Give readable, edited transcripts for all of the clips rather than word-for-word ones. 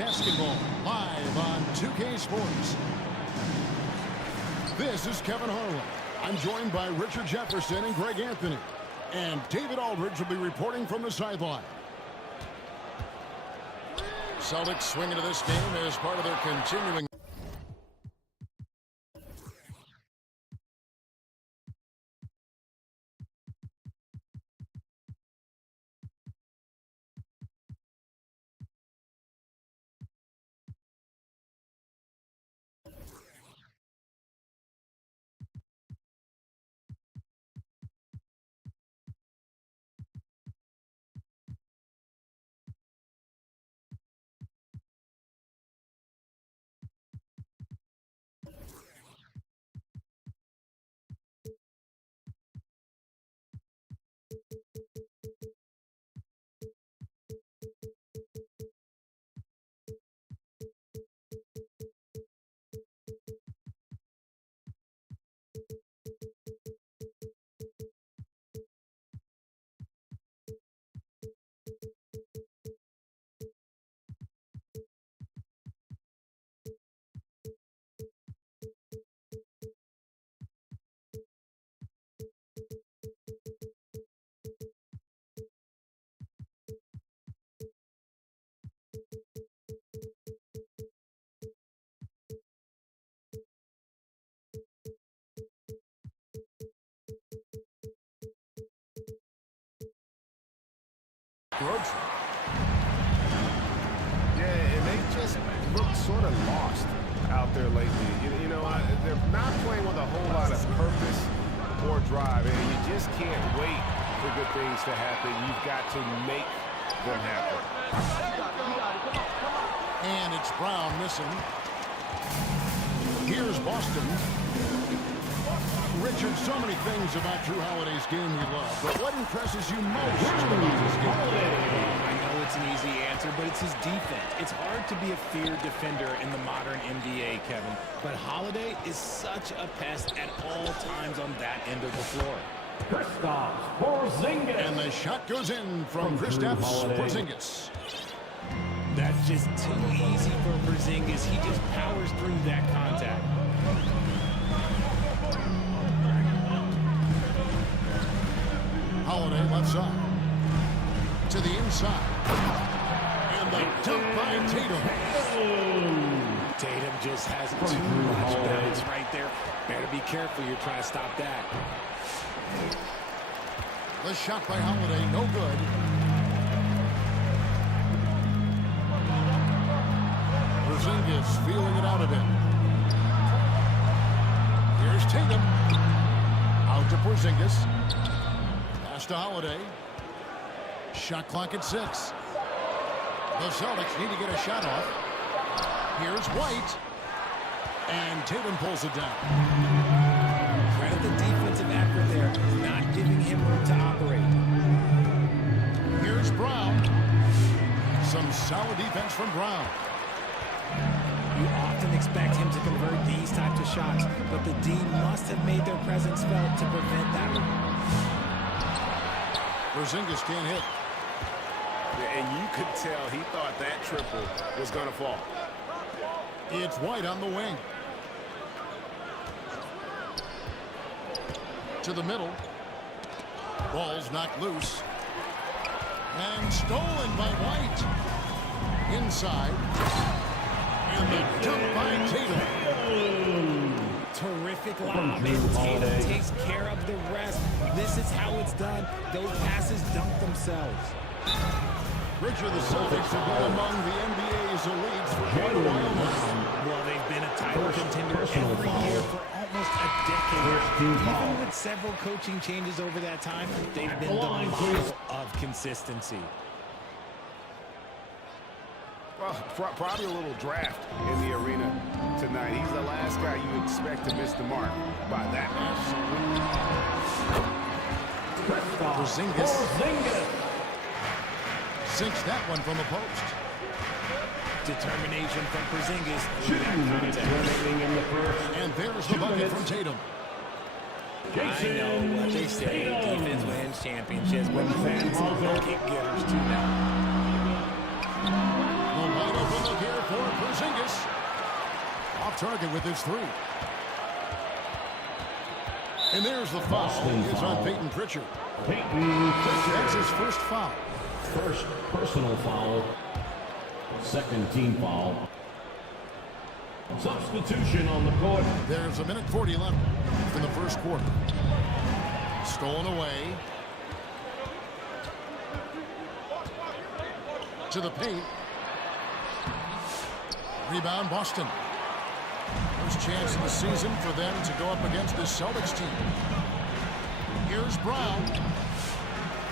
basketball, live on 2K Sports. This is Kevin Harlan. I'm joined by Richard Jefferson and Greg Anthony. And David Aldridge will be reporting from the sideline. Celtics swing into this game as part of their continuing. Yeah, and they just look sort of lost out there lately. You know, they're not playing with a whole lot of purpose or drive, and you just can't wait for good things to happen. You've got to make them happen. And it's Brown missing. Here's Boston. Richard, so many things about Drew Holiday's game we love, but what impresses you most about his game? I know it's an easy answer, but it's his defense. It's hard to be a feared defender in the modern NBA, Kevin, but Holiday is such a pest at all times on that end of the floor. And the shot goes in from Kristaps Porzingis. That's just too easy for Porzingis. He just powers through that contact. Holiday left side. To the inside. And the dunk by Tatum. Tatum just has too much balance right there. Better be careful. You're trying to stop that. The shot by Holiday, no good. Porzingis feeling it out of him. Here's Tatum. Out to Porzingis. To Holiday. Shot clock at 6. The Celtics need to get a shot off. Here's White. And Tatum pulls it down. Credit the defensive effort there, not giving him room to operate. Here's Brown. Some solid defense from Brown. You often expect him to convert these types of shots, but the D must have made their presence felt to prevent that one. Porzingis can't hit. And you could tell he thought that triple was going to fall. It's White on the wing. To the middle. Ball's knocked loose. And stolen by White. Inside. And the dunk by Tatum. Terrific lob, and Tatum takes care of the rest. This is how it's done. Those passes dunk themselves. Richard, the Celtics have been among the NBA's elites for quite a while now. Well, they've been a title contender every year for almost a decade. Even with several coaching changes over that time, they've been the model of consistency. Well, probably a little draft in the arena tonight. He's the last guy you expect to miss the mark by that much. Porzingis sinks that one from the post. Determination from Porzingis. And there's the bucket from Tatum. I know what they say. Defense wins championships, but fans are kick getters too now. The wide open look here off target with his 3. And there's the foul. It's on Peyton Pritchard. That's his first foul. First personal foul. Second team foul. Substitution on the court. There's a minute 40 left in the first quarter. Stolen away. To the paint. Rebound, Boston. First chance of the season for them to go up against this Celtics team. Here's Brown.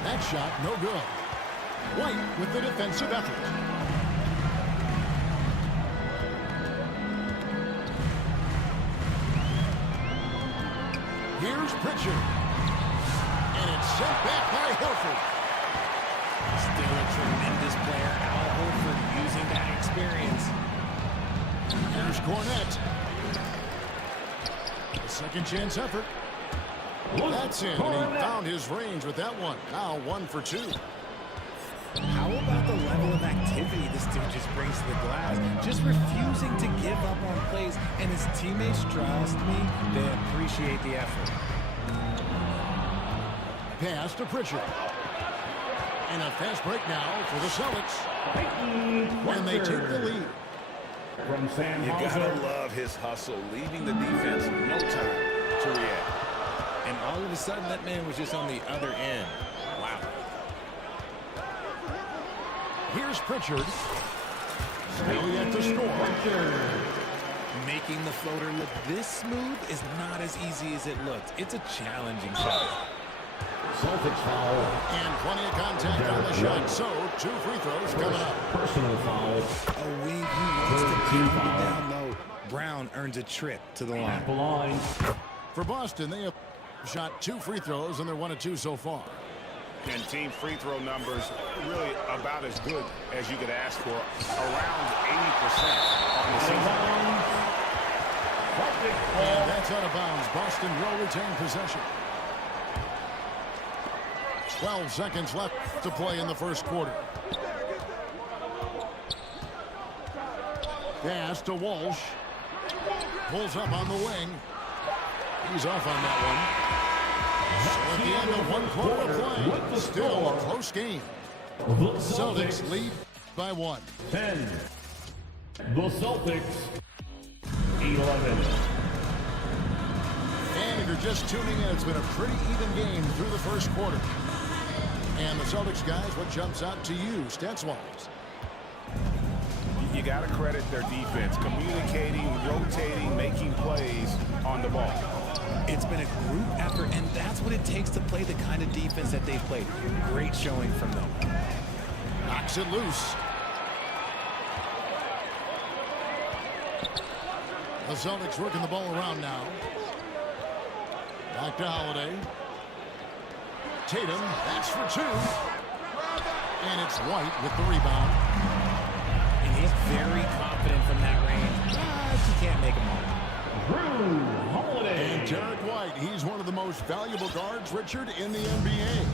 That shot, no good. White with the defensive effort. Here's Pritchard. And it's sent back by Horford. Still a tremendous player. Al Horford using that experience. Here's Cornette. A second chance effort. That's in, and he found his range with that one. Now 1 for 2. How about the level of activity this dude just brings to the glass? Just refusing to give up on plays, and his teammates, trust me, they appreciate the effort. Pass to Pritchard. And a fast break now for the Celtics. And they take the lead. From San You gotta love his hustle, leaving the defense no time to react. And all of a sudden, that man was just on the other end. Wow. Here's Pritchard. Still yet to score. Making the floater look this smooth is not as easy as it looked. It's a challenging shot. Celtics foul. And plenty of contact on the shot. So, 2 free throws coming up. Personal foul. A wing who wants to pound it down low. Brown earns a trip to the line. For Boston, they have shot 2 free throws, and they're 1 of 2 so far. And team free throw numbers really about as good as you could ask for. Around 80% on the season. And that's out of bounds. Boston will retain possession. 12 seconds left to play in the first quarter. Pass to Walsh. Pulls up on the wing. He's off on that one. So at the end of 1 quarter of play, still a close game. Celtics lead by 1. 10. The Celtics 11. And if you're just tuning in, it's been a pretty even game through the first quarter. And the Celtics guys, what jumps out to you, stats-wise? You got to credit their defense, communicating, rotating, making plays on the ball. It's been a group effort, and that's what it takes to play the kind of defense that they've played. Great showing from them. Knocks it loose. The Celtics working the ball around now. Back to Holiday. Tatum, that's for 2. And it's White with the rebound. And he's very confident from that range, but he can't make a mark. And Derek White, he's one of the most valuable guards, Richard, in the NBA.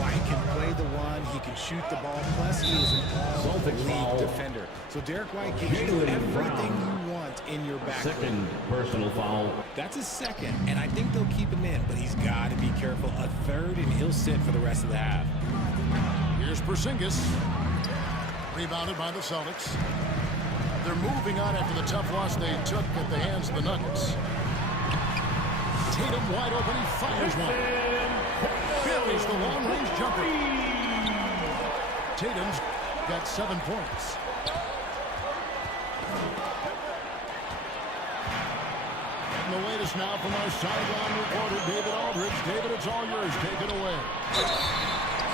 White can play the one, he can shoot the ball, plus he is an all-league defender. So Derek White gives you everything you want in your backcourt. Second personal foul. That's his second, and I think they'll keep him in, but he's got to be careful. A third, and he'll sit for the rest of the half. Here's Porzingis. Rebounded by the Celtics. They're moving on after the tough loss they took at the hands of the Nuggets. Tatum wide open, he fires one. Buries the long-range jumper. Tatum's got 7 points. And the latest now from our sideline reporter, David Aldridge. David, it's all yours. Take it away.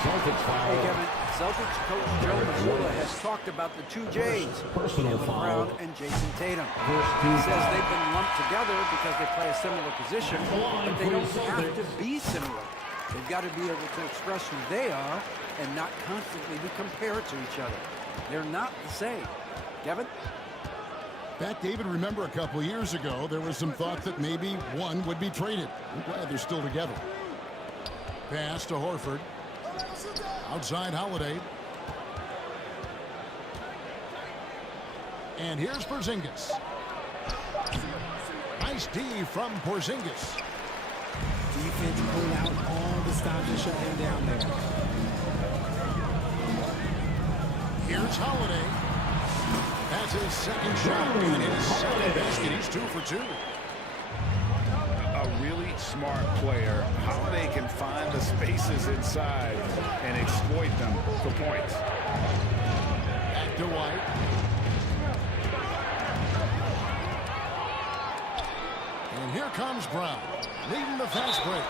Celtics foul. Hey, Kevin. Celtics coach Joe Mazzulla has talked about the 2 J's, Personal Jaylen foul. Brown and Jason Tatum. He says they've been lumped together because they play a similar position, but they don't have to be similar. They've got to be able to express who they are and not constantly be compared to each other. They're not the same. Kevin? Back, David, remember a couple years ago, there was some thought that maybe one would be traded. I'm glad they're still together. Pass to Horford. Outside Holiday. And here's Porzingis. Nice D from Porzingis. Defense pulled out all the stops to shut him down there. Here's Holiday. That's his second shot and his second basket. He's 2 for 2. A really smart player. Holiday can find the spaces inside and exploit them for points. Back to White. And here comes Brown, leading the fast break.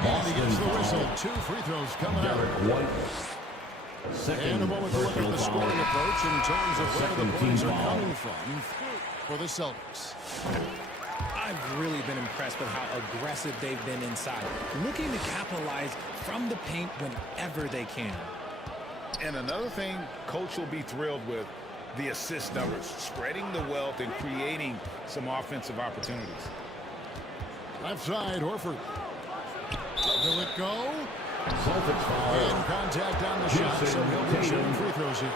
And he gets the whistle. 2 free throws coming out. And a moment to look at the scoring approach in terms of where the points are coming from for the Celtics. I've really been impressed with how aggressive they've been inside, looking to capitalize from the paint whenever they can. And another thing Coach will be thrilled with, the assist numbers, spreading the wealth and creating some offensive opportunities. Left side, Horford. Will it go? Celtics foul. In contact on the shot, so he'll be shooting free throws here.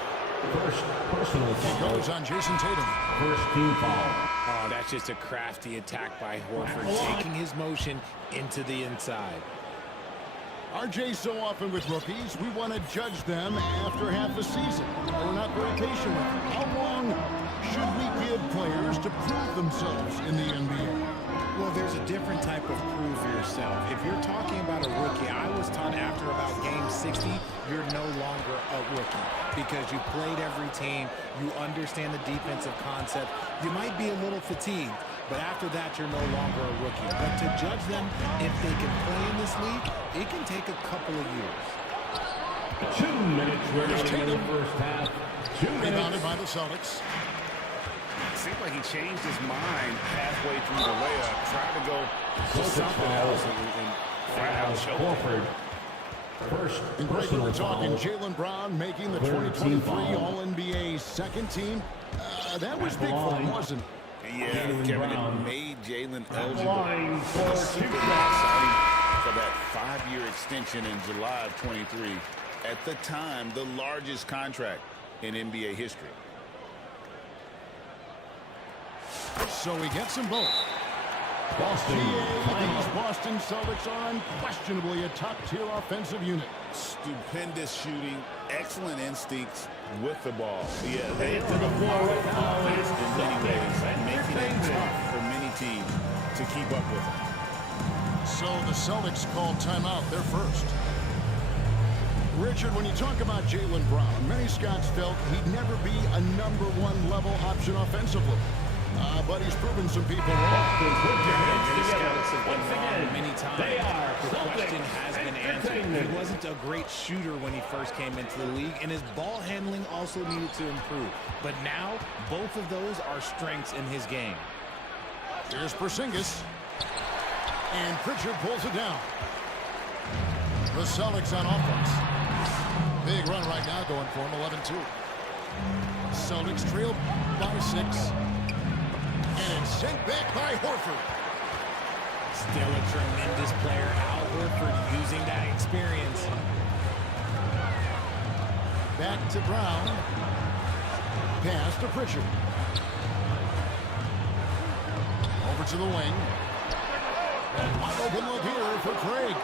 First personal He foul. goes on Jason Tatum. First team foul. Oh, that's just a crafty attack by Horford, taking his motion into the inside. RJ, so often with rookies, we want to judge them after half a season. We're not very patient with them. How long should we give players to prove themselves in the NBA? Well, there's a different type of prove yourself. If you're talking about a rookie, I was taught after about game 60, you're no longer a rookie because you played every team, you understand the defensive concept, you might be a little fatigued, but after that, you're no longer a rookie. But to judge them if they can play in this league, it can take a couple of years. 2 minutes remaining in the first half. 2 minutes. Rebounded by the Celtics. Seemed like he changed his mind halfway through the layup, tried to go Celtics something foul. else and flat out choked. Horford. First And Greg, we personal were talking foul. Jalen Brown making the Third team 2023 foul. All-NBA second team. That was big for him, wasn't it? Yeah, Jaylen Kevin, Brown. it made Jalen the eligible. line for Super two exciting for that 5-year extension in July of 23. At the time, the largest contract in NBA history. So he gets them both. Boston. These Boston Celtics are unquestionably a top-tier offensive unit. Stupendous shooting, excellent instincts with the ball. Yeah, they To the floor right now is in many ways, making it Celtics. tough for many teams to keep up with them. So the Celtics called timeout. They're first. Richard, when you talk about Jalen Brown, many scouts felt he'd never be a #1 level option offensively. But he's proven some people wrong. Boston, put your hands Many together. scouts have been Once wrong again, many times. they are The question has been Celtics answered. He Entertainment. wasn't a great shooter when he first came into the league, and his ball handling also needed to improve. But now, both of those are strengths in his game. Here's Porzingis. And Pritchard pulls it down. The Celtics on offense. Big run right now going for him, 11-2. Celtics trail by 6. And it's sent back by Horford. Still a tremendous player, Al Horford, using that experience. Back to Brown. Pass to Pritchard. Over to the wing. And wide open look here for Craig.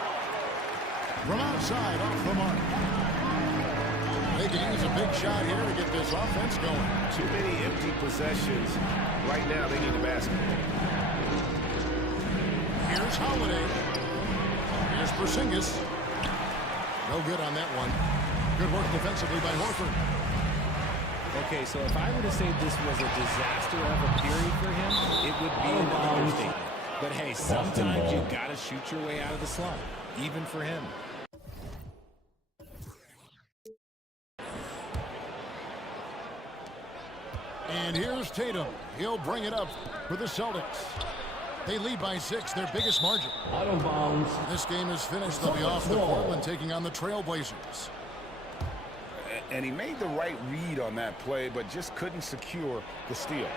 From outside, off the mark. They can use a big shot here to get this offense going. Too many empty possessions. Right now, they need a basket. Here's Holiday. Here's Porzingis. No good on that one. Good work defensively by Horford. Okay, so if I were to say this was a disaster of a period for him, it would be an understatement. But hey, sometimes you gotta shoot your way out of the slump, even for him. And here's Tatum. He'll bring it up for the Celtics. They lead by 6, their biggest margin. Out of bounds. This game is finished. They'll be off to Portland taking on the Trailblazers. And he made the right read on that play, but just couldn't secure the steal.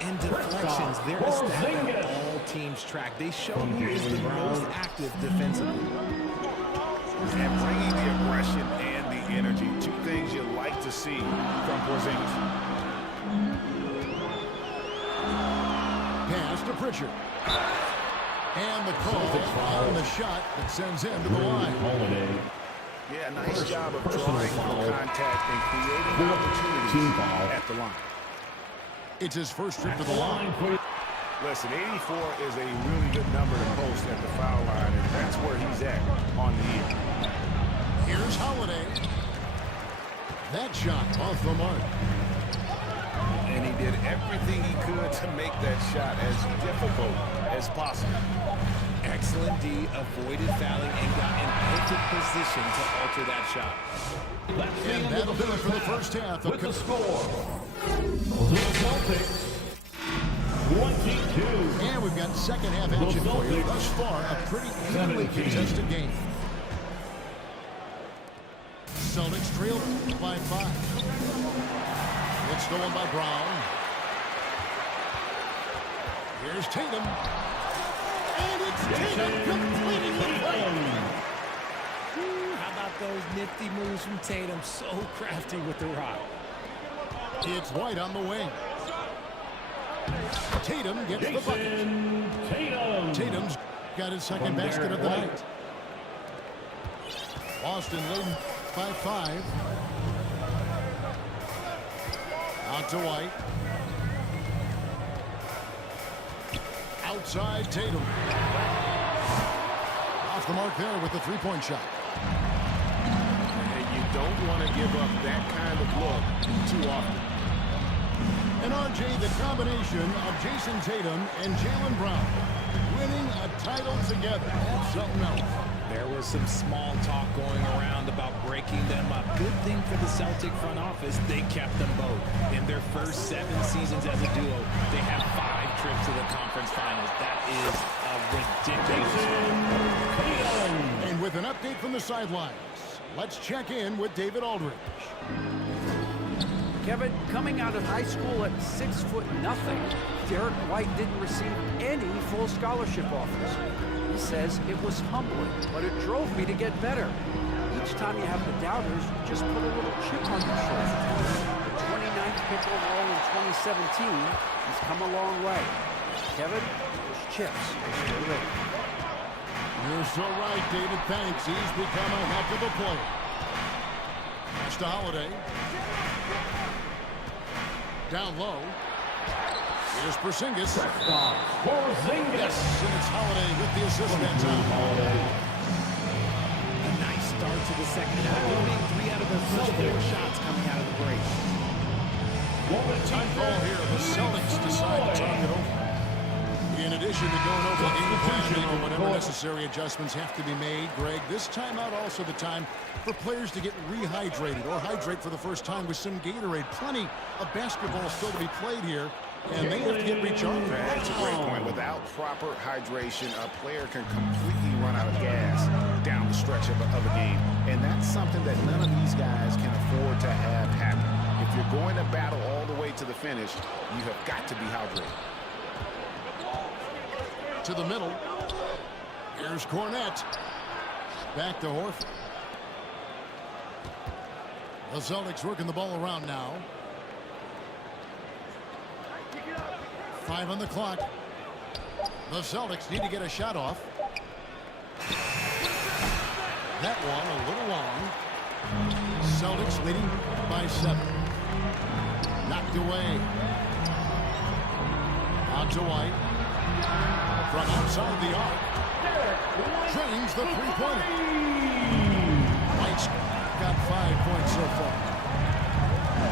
And deflections, they're a stat that all teams track. They show who is the most active defensively. And bringing the aggression and the energy, two things you like to see from Porzingis. Pritchard. And the call on the shot that sends him to the line. Holiday. Yeah, nice job of drawing for contact and creating opportunities at the line. It's his first trip to the line. Listen, 84 is a really good number to post at the foul line, and that's where he's at on the year. Here's Holiday. That shot off the mark. And he did everything he could to make that shot as difficult as possible. Excellent D, avoided fouling and got in perfect position to alter that shot. And that'll do it for the first half. With the score, the Celtics 22. And we've got second half action for you. Thus far, a pretty evenly contested game. Celtics trail by 5. It's stolen by Brown. Here's Tatum. And it's Tatum completing the play. How about those nifty moves from Tatum? So crafty with the rock. It's White on the wing. Tatum gets the bucket. Tatum's got his second basket of the night. Boston leading by 5. Out to White. Outside Tatum. Off the mark there with the three-point shot. And you don't want to give up that kind of look too often. And RJ, the combination of Jason Tatum and Jaylen Brown winning a title together. That's something else. There was some small talk going around about breaking them up. Good thing for the Celtic front office, they kept them both. In their first 7 seasons as a duo, they have 5 trips to the conference finals. That is a ridiculous. And with an update from the sidelines, let's check in with David Aldridge. Kevin, coming out of high school at 6'0", Derek White didn't receive any full scholarship offers. He says it was humbling, but it drove me to get better. Each time you have the doubters, you just put a little chip on your shoulder. The 29th pick overall in 2017 has come a long way. Kevin, those chips are still ready. You're so right, David. Thanks. He's become a heck of a player. Pass to Holiday. Down low. Here's Porzingis. Porzingis. And it's Holiday with the assist that time. A nice start to the second half. They made 3 out of their first 4 shots coming out of the break. Time call here. The Celtics decide to talk it over. In addition to going over the game plan, making whatever necessary adjustments have to be made, Greg, this timeout also the time for players to get rehydrated or hydrate for the first time with some Gatorade. Plenty of basketball still to be played here, and they have to get recharged. That's a great point. Without proper hydration, a player can completely run out of gas down the stretch of a game, and that's something that none of these guys can afford to have happen. If you're going to battle all the way to the finish, you have got to be hydrated. To the middle. Here's Cornette. Back to Horford. The Celtics working the ball around now. 5 on the clock. The Celtics need to get a shot off. That one a little long. Celtics leading by 7. Knocked away. Out to White. From outside the arc. Drains the three-pointer. White's got 5 points so far.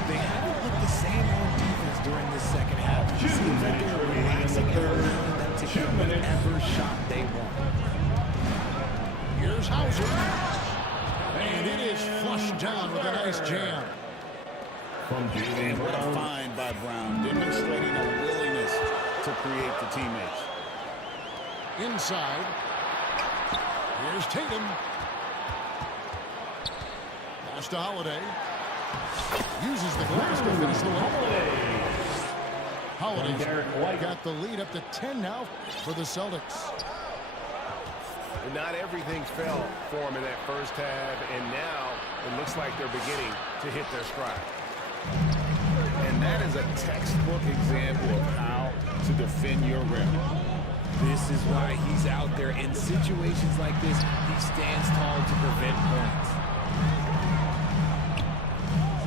They haven't looked the same on defense during this second half. It seems like they're relaxing and allowing them to get whatever shot they want. Here's Hauser. And it is flushed down with a nice jam. And what a find by Brown, demonstrating a willingness to create for teammates. Inside. Here's Tatum. Pass to Holiday. Uses the glass to finish the way. Holiday's got the lead up to 10 now for the Celtics. Not everything fell for them in that first half, and now it looks like they're beginning to hit their stride. And that is a textbook example of how to defend your rim. This is why he's out there. In situations like this, he stands tall to prevent points.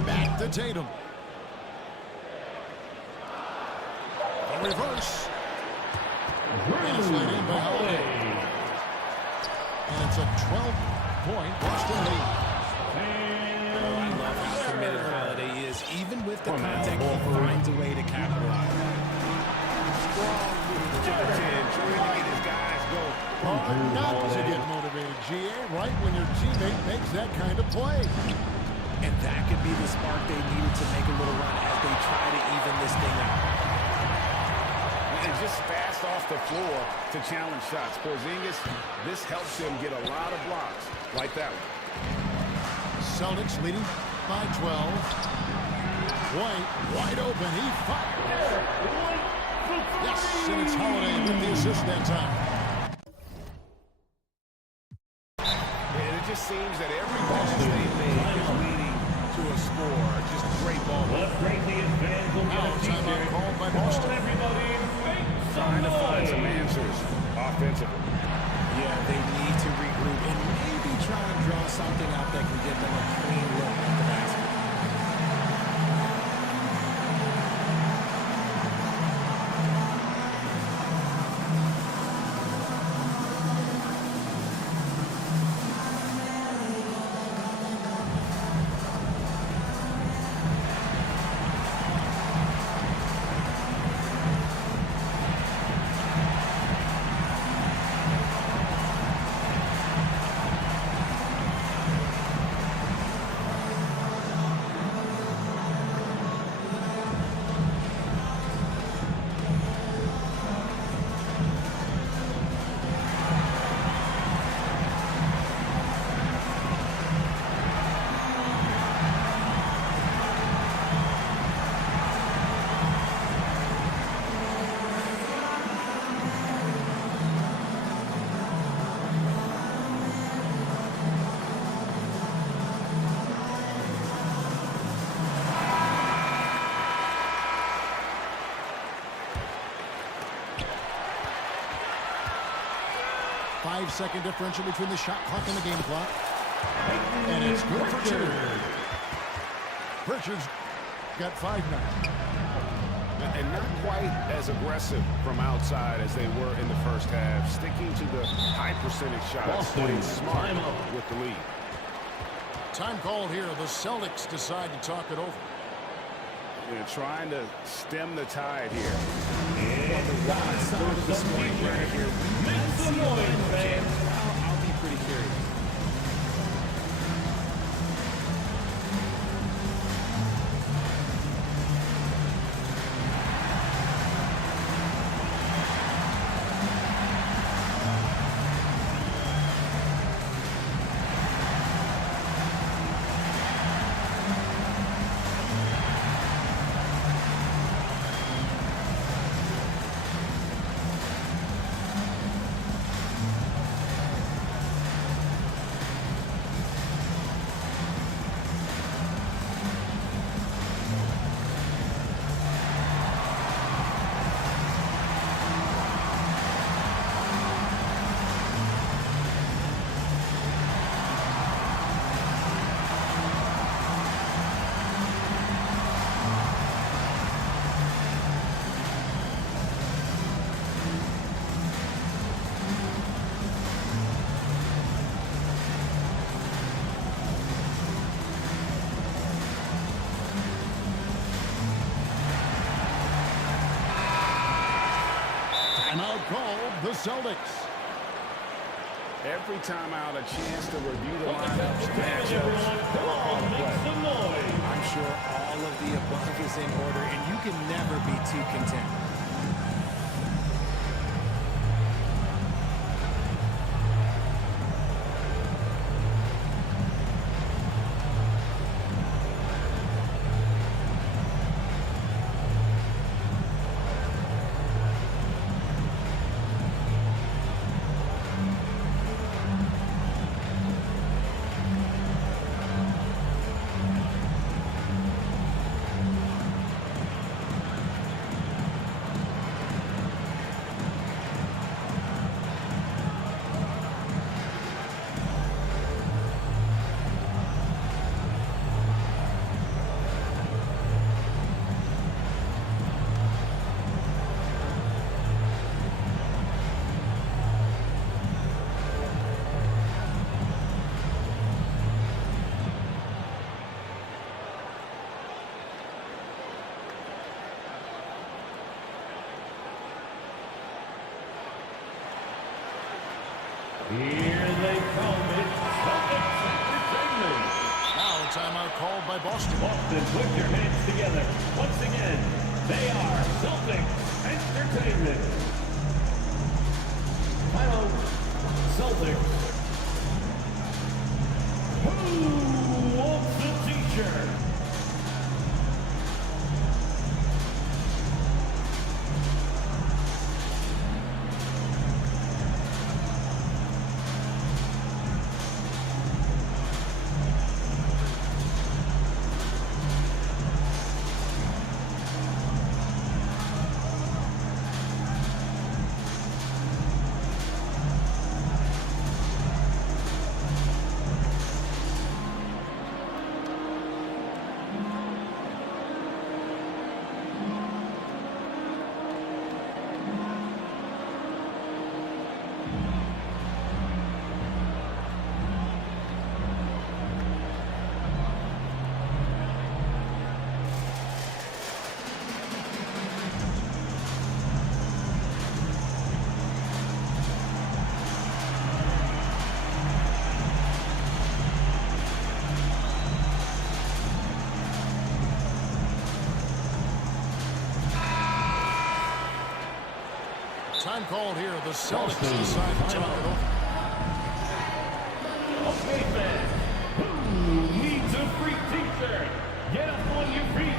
Back to Tatum. The reverse. And it's laid in by Holiday. And it's a 12-point Boston lead. Oh, I love how committed Holiday is. Even with the contact, he finds a way to capitalize. Strong move to the 10, trying to get his guys going. Hard not to get motivated, GA, right when your teammate makes that kind of play. And that could be the spark they needed to make a little run as they try to even this thing out. And just fast off the floor to challenge shots. Porzingis, this helps him get a lot of blocks like that one. Celtics leading by 12. White, wide open. He fired. Yes, and it's Holiday with the assist that time. And it just seems that every pass they make is leading to a score. Just great ball. Let's break the advantage. We'll Now get a timeout t-shirt. called by Boston. Everybody, make Trying to find some noise. answers offensively. Yeah, they need to regroup and maybe try and draw something up that can get them a clean look at the basket. Five-second differential between the shot clock and the game clock. And it's good for two. Pritchard's got 5 now. And not quite as aggressive from outside as they were in the first half. Sticking to the high percentage shots. Boston, Playing smart timeout. with the lead. Time called here. The Celtics decide to talk it over. They're trying to stem the tide here. Side of this point right here. Make some noise, fans. I'll be pretty curious. Timeout called the Celtics. Every time out, a chance to review the Welcome lineups, everyone. matchups. Come on, make some noise. I'm sure all of the above is in order, and you can never be too content. Here they come. It's Celtics Entertainment. Now a timeout called by Boston. Boston, put your hands together. Once again, they are Celtics Entertainment. Timeout, Celtics. Who wants the t-shirt? Time called here. The Celtics decide to talk it over. Okay, fans, who needs a free t-shirt? Get up on your feet.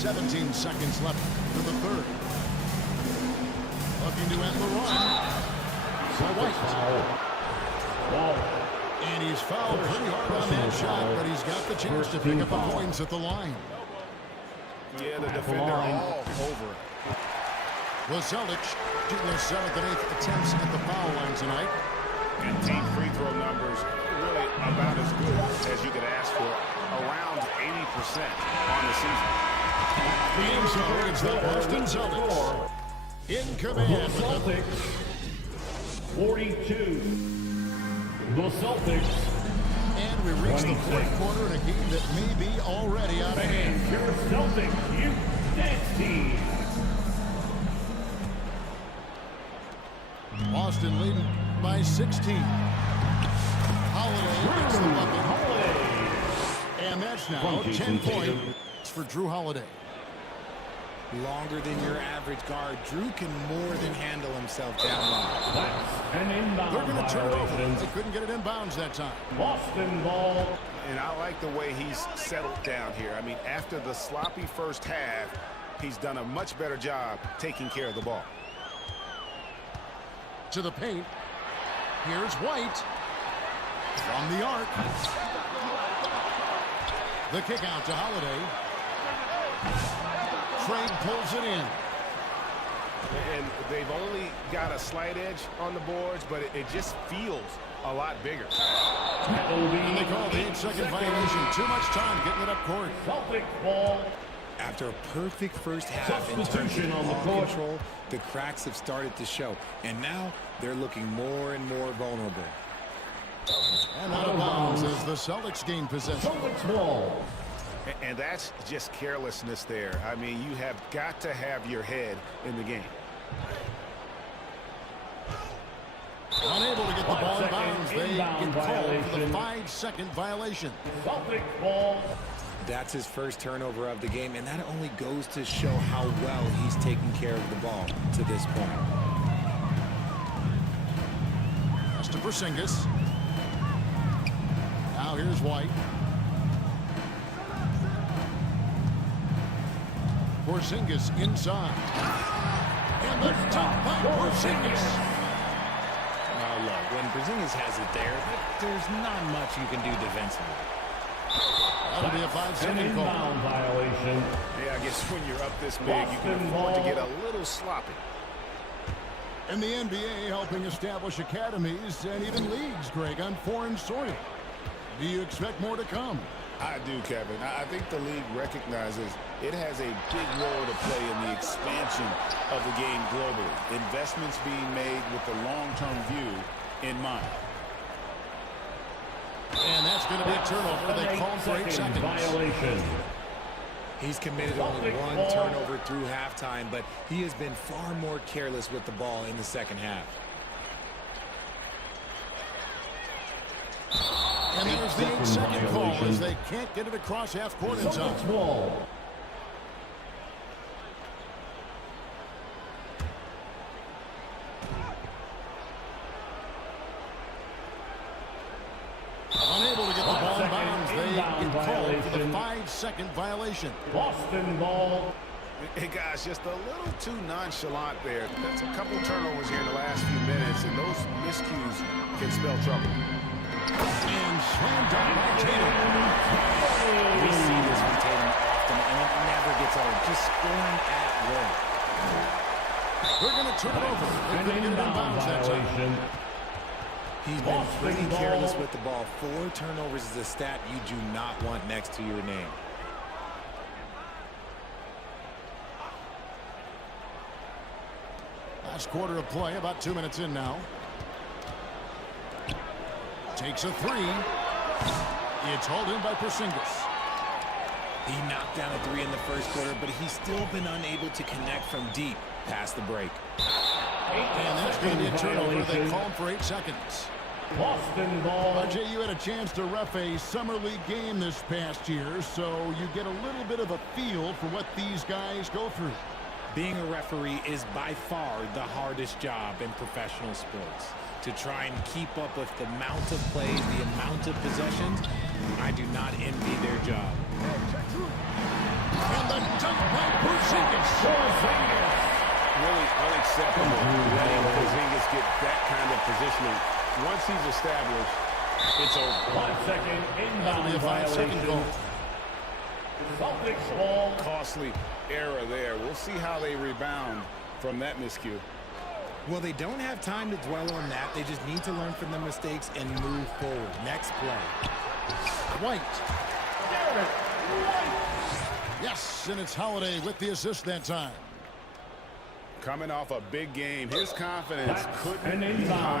Seventeen seconds left for the third. Looking to end the run. So White. And he's fouled pretty hard on that shot, but he's got the chance to pick up the points at the line. Yeah, the defender all over it. The Celtics shooting their 7th and 8th attempts at the foul line tonight. And team free throw numbers really about as good as you could ask for. Around 80% on the season. The game score is the Boston Celtics. In command. Celtics 42. The Celtics. And we reach the fourth quarter in a game that may be already out of hand. Your Celtics Youth Dance Team. Boston leading by 16. Holiday gets the bucket. And that's now 10 points for Drew Holiday. Longer than your average guard. Drew can more than handle himself down low. That's an inbound. They're going to turn it over. They couldn't get it in bounds that time. Boston ball. And I like the way he's settled down here. I mean, after the sloppy first half, he's done a much better job taking care of the ball. To the paint. Here's White. From the arc. The kick out to Holiday. Trade pulls it in. And they've only got a slight edge on the boards, but it just feels a lot bigger. And they call the 8-second violation. Too much time getting it up court. Celtics ball. After a perfect first half in terms of Substitution on the ball court. control, the cracks have started to show. And now they're looking more and more vulnerable. And out of bounds as the Celtics gain possession. Celtics ball. And that's just carelessness there. I mean, you have got to have your head in the game. ball in bounds. They get called for the 5-second violation. Celtics ball. That's his first turnover of the game, and that only goes to show how well he's taking care of the ball to this point. That's to Porzingis. Now here's White. Porzingis inside. And the dunk by Porzingis. Now look, when Porzingis has it there, there's not much you can do defensively. That'll be a 5-second call. Inbound violation. Yeah, I guess when you're up this big, you can afford to get a little sloppy. In the NBA, helping establish academies and even leagues, Greg, on foreign soil. Do you expect more to come? I do, Kevin. I think the league recognizes it has a big role to play in the expansion of the game globally. Investments being made with the long-term view in mind. And that's going to be a turnover. They called for 8 seconds. Violation. He's committed only one turnover through halftime, but he has been far more careless with the ball in the second half. And there's the 8-second call as they can't get it across half court in time. Celtics ball. Unable to get the ball in bounds. They get called for the 5-second violation. Boston ball. Hey, guys, just a little too nonchalant there. That's a couple turnovers here in the last few minutes, and those miscues can spell trouble. And slam dunk by Tatum. We see this from Tatum often, and it never gets old. Just scoring at will. They're going to turn it over. They couldn't get it in bounds that time. He's been pretty careless with the ball. 4 turnovers is a stat you do not want next to your name. Last quarter of play, about 2 minutes in now. Takes a 3. It's hauled in by Porzingis. He knocked down a 3 in the first quarter, but he's still been unable to connect from deep past the break. And that's going to be a turnover. They called for 8 seconds. Boston ball. RJ, you had a chance to ref a summer league game this past year, so you get a little bit of a feel for what these guys go through. Being a referee is by far the hardest job in professional sports. To try and keep up with the amount of plays, the amount of possessions, I do not envy their job. And the dunk by Porzingis. Really unacceptable letting Porzingis get that kind of positioning. Once he's established, it's over. 5-second That'll be a inbound 5-second goal. violation. Celtics ball. Costly error there. We'll see how they rebound from that miscue. Well, they don't have time to dwell on that. They just need to learn from their mistakes and move forward. Next play. White. Yes, and it's Holiday with the assist that time. Coming off a big game, his confidence couldn't An be inbound. higher.